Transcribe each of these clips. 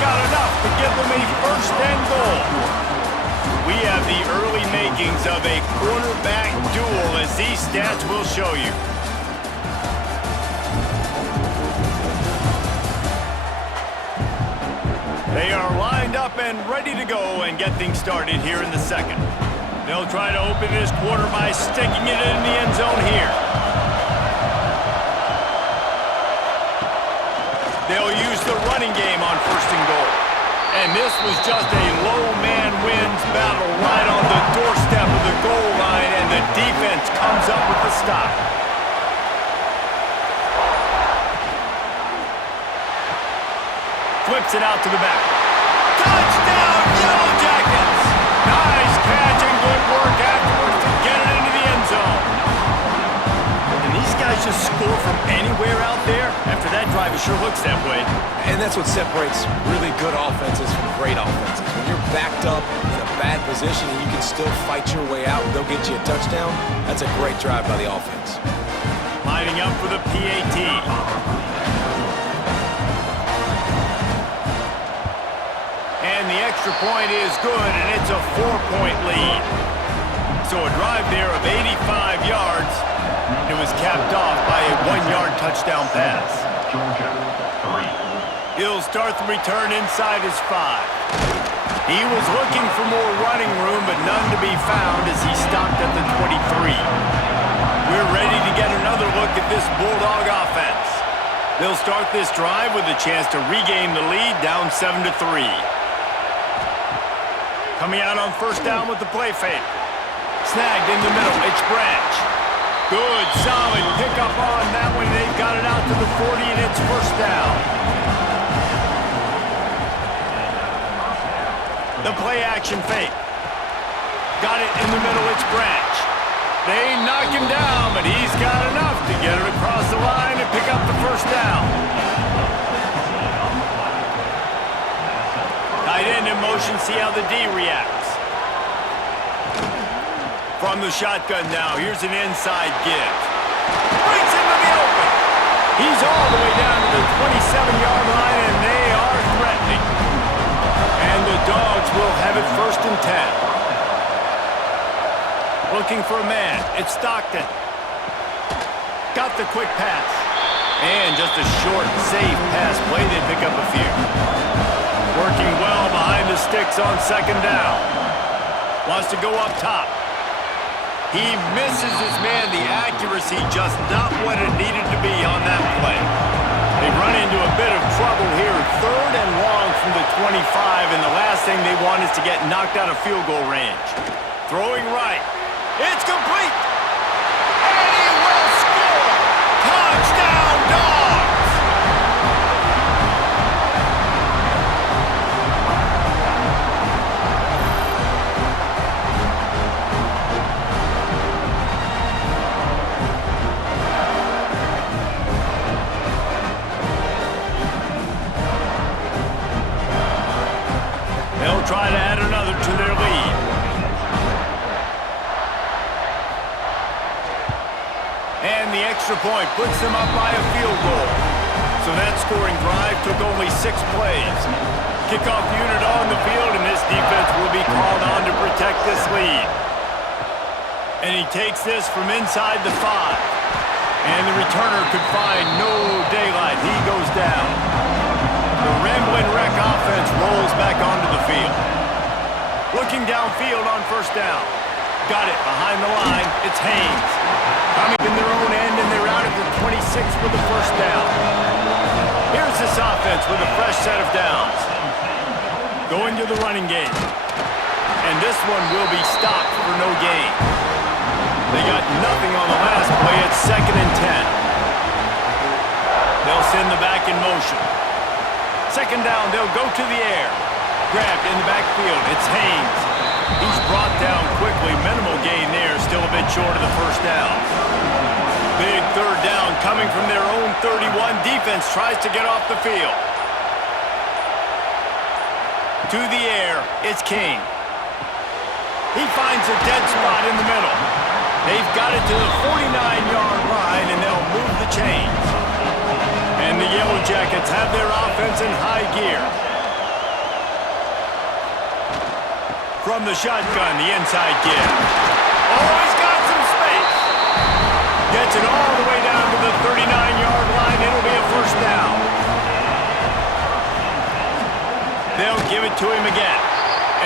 got enough to give them a first and goal. We have the early makings of a quarterback duel, as these stats will show you. They are lined up and ready to go and get things started here in the second. They'll try to open this quarter by sticking it in the end zone here. They'll use the running game on first and goal. And this was just a low man wins battle right on the doorstep of the goal line, and the defense comes up with the stop. Flips it out to the back. Touchdown, Yellow Jackets! Nice catch and good work afterwards to get it into the end zone. And these guys just score from anywhere out there. After that drive, it sure looks that way. And that's what separates really good offenses from great offenses. When you're backed up in a bad position and you can still fight your way out and they'll get you a touchdown, that's a great drive by the offense. Lining up for the PAT. And the extra point is good, and it's a 4-point lead. So a drive there of 85 yards. It was capped off by a 1-yard touchdown pass. He'll start the return inside his 5. He was looking for more running room, but none to be found as he stopped at the 23. We're ready to get another look at this Bulldog offense. They'll start this drive with a chance to regain the lead, down 7-3. Coming out on first down with the play fake. Snagged in the middle, it's Branch. Good, solid pickup on that one. They've got it out to the 40, and it's first down. The play action fake. Got it in the middle, it's Branch. They knock him down, but he's got enough to get it across the line and pick up the first down. Tight end in motion, see how the D reacts. From the shotgun now, here's an inside give. Brings him to the open. He's all the way down to the 27-yard line, and they are threatening. And the Dogs will have it first and 10. Looking for a man. It's Stockton. Got the quick pass. And just a short, safe pass play. They pick up a few. Working well behind the sticks on second down. Wants to go up top. He misses his man. The accuracy just not what it needed to be on that play. They run into a bit of trouble here. 3rd and long from the 25, and the last thing they want is to get knocked out of field goal range. Throwing right. It's complete. And he will score. Touchdown, Dogs! They'll try to add another to their lead. And the extra point puts them up by a field goal. So that scoring drive took only 6 plays. Kickoff unit on the field, and this defense will be called on to protect this lead. And he takes this from inside the 5. And the returner could find no daylight. He goes down. The Ramblin' Wreck offense rolls back onto the field. Looking downfield on first down. Got it behind the line. It's Haynes. Coming in their own end, and they're out at the 26 for the first down. Here's this offense with a fresh set of downs. Going to the running game. And this one will be stopped for no gain. They got nothing on the last play. It's 2nd and 10. They'll send the back in motion. Second down, they'll go to the air. Grabbed in the backfield, it's Haynes. He's brought down quickly. Minimal gain there, still a bit short of the first down. Big 3rd down coming from their own 31. Defense tries to get off the field. To the air, it's King. He finds a dead spot in the middle. They've got it to the 49-yard line, and they'll move the chains. And the Yellow Jackets have their offense in high gear. From the shotgun, the inside give. Oh, he's got some space. Gets it all the way down to the 39-yard line. It'll be a first down. They'll give it to him again.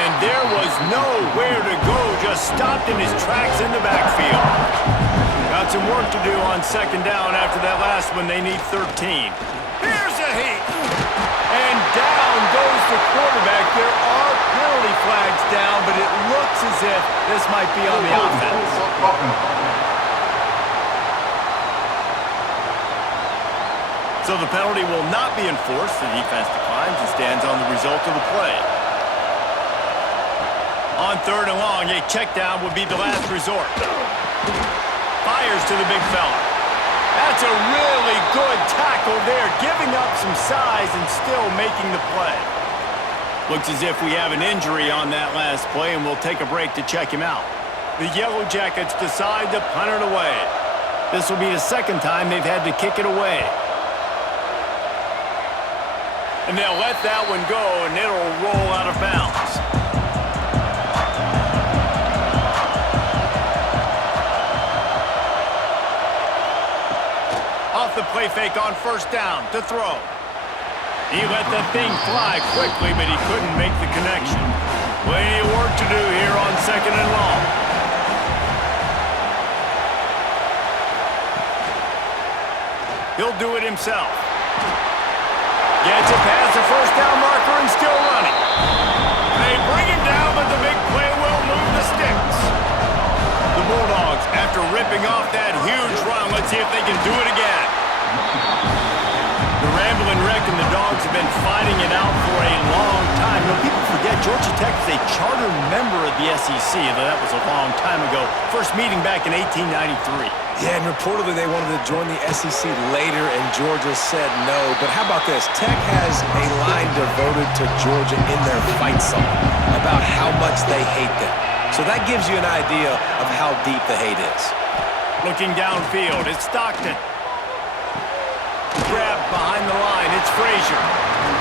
And there was nowhere to go. Just stopped in his tracks in the backfield. Got some work to do on second down after that last one. They need 13. Here's a heat. And down goes the quarterback. There are penalty flags down, but it looks as if this might be on the offense. So the penalty will not be enforced. The defense declines and stands on the result of the play. On third and long, a check down would be the last resort. Fires to the big fella. That's a really good tackle there, giving up some size and still making the play. Looks as if we have an injury on that last play, and we'll take a break to check him out. The Yellow Jackets decide to punt it away. This will be the second time they've had to kick it away. And they'll let that one go, and it'll roll out of bounds. Off the play fake on first down to throw. He let the thing fly quickly, but he couldn't make the connection. Plenty of work to do here on second and long. He'll do it himself. Gets it past the first down marker and still running. They bring him down, but the big play will move the sticks. The Bulldogs, after ripping off that huge run, let's see if they can do it again. The Rambling Wreck and the Dogs have been fighting it out for a long time. You know, people forget Georgia Tech is a charter member of the SEC, though that was a long time ago. First meeting back in 1893. Yeah, and reportedly they wanted to join the SEC later, and Georgia said no. But how about this? Tech has a line devoted to Georgia in their fight song about how much they hate them. So that gives you an idea of how deep the hate is. Looking downfield, it's Stockton. Grab behind the line, it's Frazier.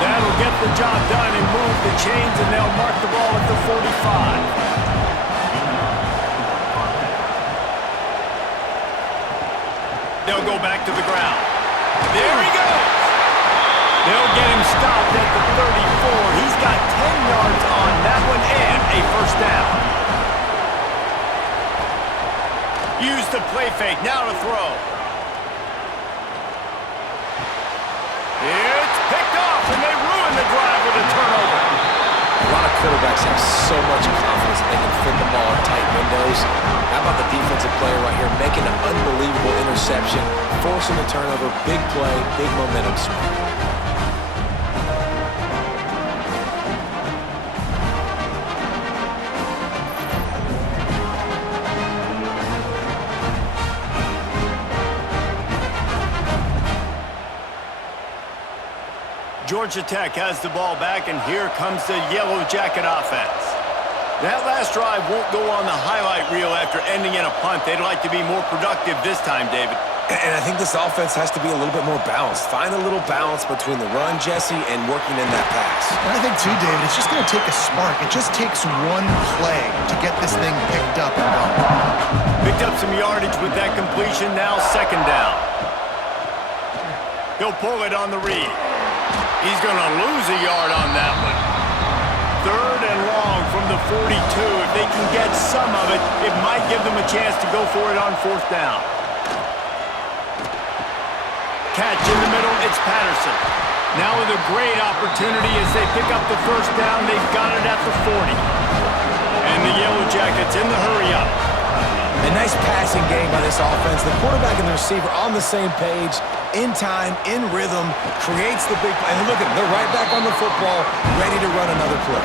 That'll get the job done and move the chains, and they'll mark the ball at the 45. They'll go back to the ground. There he goes. They'll get him stopped at the 34. He's got 10 yards on that one and a first down. Use the play fake. Now to throw. It's picked off, and they ruin the drive with a turnover. A lot of quarterbacks have so much confidence that they can fit the ball in tight windows. How about the defensive player right here making an unbelievable interception, forcing the turnover, big play, big momentum swing. Georgia Tech has the ball back, and here comes the Yellow Jacket offense. That last drive won't go on the highlight reel after ending in a punt. They'd like to be more productive this time, David. And I think this offense has to be a little bit more balanced. Find a little balance between the run, Jesse, and working in that pass. And I think, too, David, it's just going to take a spark. It just takes one play to get this thing picked up and going. Picked up some yardage with that completion. Now second down. He'll pull it on the read. He's going to lose a yard on that one. Third and long from the 42. If they can get some of it, it might give them a chance to go for it on fourth down. Catch in the middle, it's Patterson. Now with a great opportunity as they pick up the first down. They've got it at the 40. And the Yellow Jackets in the hurry-up. A nice passing game by this offense. The quarterback and the receiver on the same page, in time, in rhythm, creates the big play. And look at them, they're right back on the football, ready to run another play.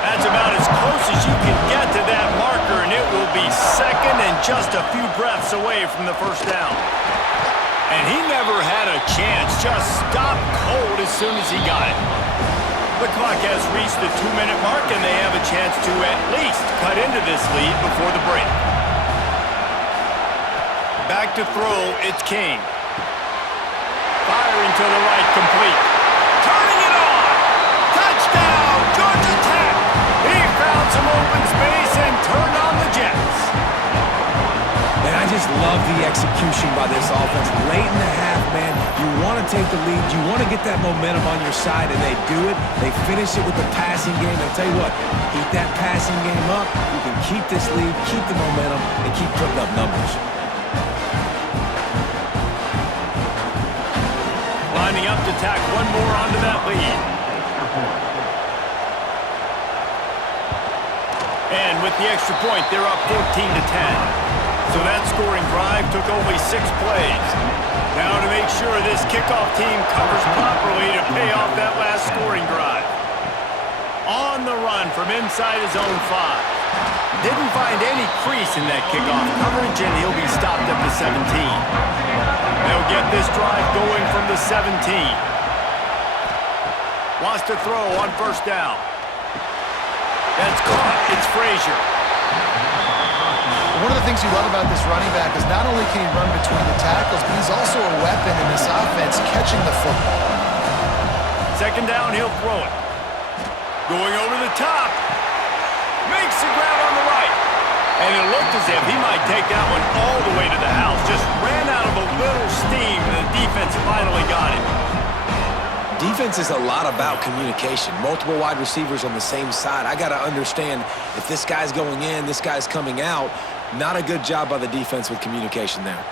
That's about as close as you can get to that marker, and it will be second and just a few breaths away from the first down. And he never had a chance, just stopped cold as soon as he got it. The clock has reached the 2-minute mark, and they have a chance to at least cut into this lead before the break. Back to throw, it's King. Firing to the right, complete. Turning it on! Touchdown, Georgia Tech! He found some open the execution by this offense. Late in the half, man, you want to take the lead. You want to get that momentum on your side, and they do it. They finish it with the passing game. I'll tell you what, keep that passing game up. You can keep this lead, keep the momentum, and keep putting up numbers. Lining up to tack one more onto that lead. And with the extra point, they're up 14-10. So that scoring drive took only 6 plays. Now to make sure this kickoff team covers properly to pay off that last scoring drive. On the run from inside his own 5. Didn't find any crease in that kickoff coverage, and he'll be stopped at the 17. They'll get this drive going from the 17. Wants to throw on first down. That's caught. It's Frazier. One of the things you love about this running back is not only can he run between the tackles, but he's also a weapon in this offense catching the football. Second down, he'll throw it. Going over the top. Makes the grab on the right. And it looked as if he might take that one all the way to the house. Just ran out of a little steam, and the defense finally got it. Defense is a lot about communication. Multiple wide receivers on the same side. I got to understand if this guy's going in, this guy's coming out. Not a good job by the defense with communication there.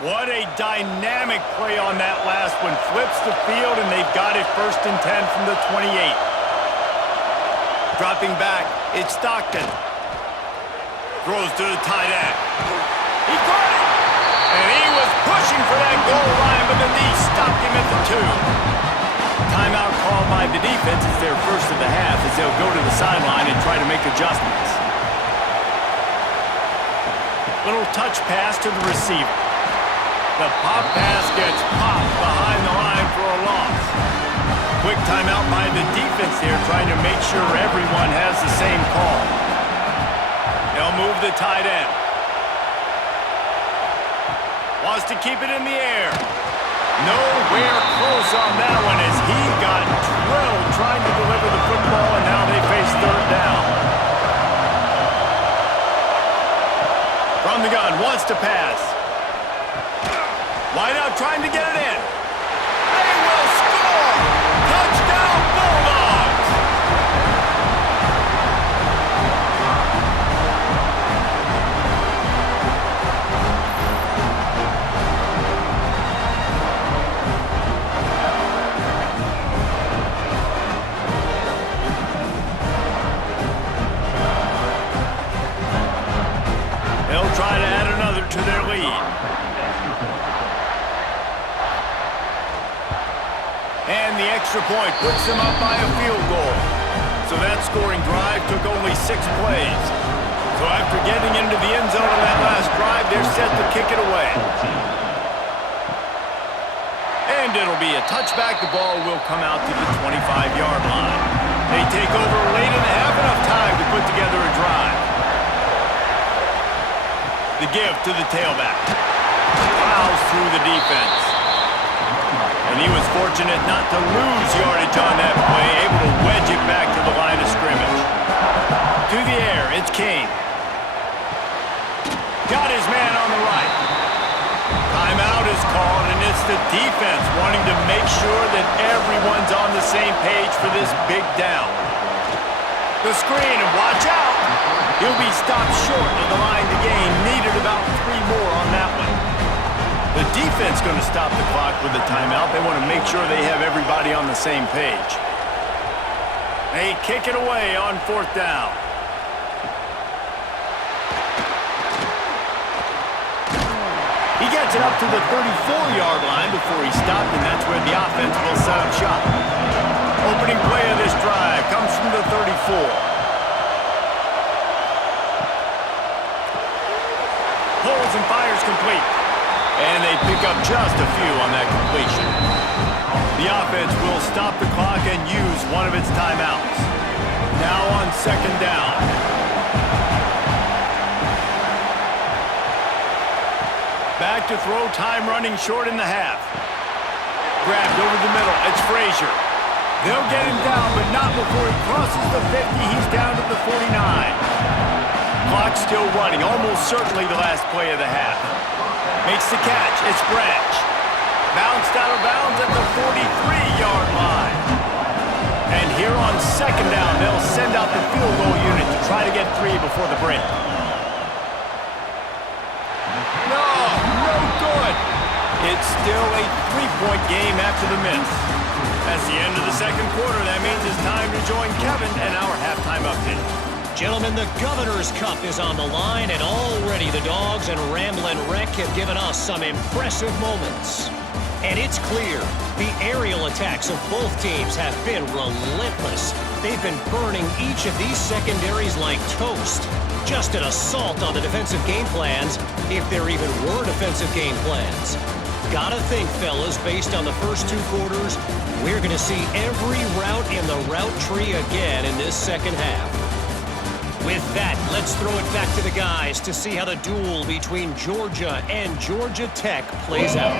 What a dynamic play on that last one. Flips the field, and they've got it 1st and 10 from the 28. Dropping back, it's Stockton. Throws to the tight end. He caught it! And he was pushing for that goal line, but the knee stopped him at the 2. Timeout called by the defense is their first of the half as they'll go to the sideline and try to make adjustments. Little touch pass to the receiver. The pop pass gets popped behind the line for a loss. Quick timeout by the defense here, trying to make sure everyone has the same call. They'll move the tight end. Wants to keep it in the air. Nowhere close on that one as he got drilled trying to deliver the football, and now they face 3rd down. From the gun, wants to pass. Wide out trying to get it in. They will score! Touchdown, Bulldogs! They'll try to add another to their lead. And the extra point puts them up by a field goal. So that scoring drive took only 6 plays. So after getting into the end zone on that last drive, they're set to kick it away. And it'll be a touchback. The ball will come out to the 25-yard line. They take over late and have enough time to put together a drive. The give to the tailback. Plows through the defense. And he was fortunate not to lose yardage on that play, able to wedge it back to the line of scrimmage. To the air, it's Kane. Got his man on the right. Timeout is called, and it's the defense wanting to make sure that everyone's on the same page for this big down. The screen, and watch out! He'll be stopped short of the line to gain. Needed about 3 more on that one. The defense going to stop the clock with a timeout. They want to make sure they have everybody on the same page. They kick it away on 4th down. He gets it up to the 34-yard line before he stopped, and that's where the offense will set up shop. Opening play of this drive comes from the 34. Pulls and fires complete. And they pick up just a few on that completion. The offense will stop the clock and use one of its timeouts. Now on 2nd down. Back to throw, time running short in the half. Grabbed over the middle, it's Frazier. They'll get him down, but not before he crosses the 50. He's down to the 49. Clock still running, almost certainly the last play of the half. Makes the catch. It's Branch. Bounced out of bounds at the 43-yard line. And here on second down, they'll send out the field goal unit to try to get 3 before the break. No good. It's still a 3-point game after the miss. That's the end of the second quarter. That means it's time to join Kevin and our halftime update. Gentlemen, the Governor's Cup is on the line, and already the Dogs and Ramblin' Wreck have given us some impressive moments. And it's clear, the aerial attacks of both teams have been relentless. They've been burning each of these secondaries like toast. Just an assault on the defensive game plans, if there even were defensive game plans. Gotta think, fellas, based on the first 2 quarters, we're going to see every route in the route tree again in this second half. With that, let's throw it back to the guys to see how the duel between Georgia and Georgia Tech plays out.